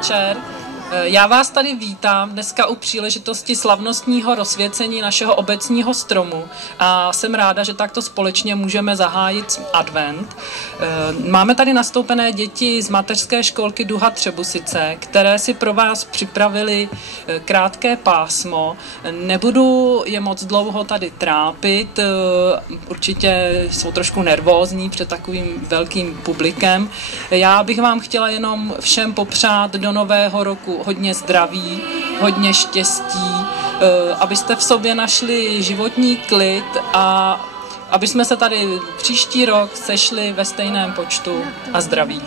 večer. Já vás tady vítám dneska u příležitosti slavnostního rozsvěcení našeho obecního stromu a jsem ráda, že takto společně můžeme zahájit advent. Máme tady nastoupené děti z mateřské školky Duha Třebusice, které si pro vás připravili krátké pásmo. Nebudu je moc dlouho tady trápit, určitě jsou trošku nervózní před takovým velkým publikem. Já bych vám chtěla jenom všem popřát do nového roku hodně zdraví, hodně štěstí, abyste v sobě našli životní klid a aby jsme se tady příští rok sešli ve stejném počtu a zdraví.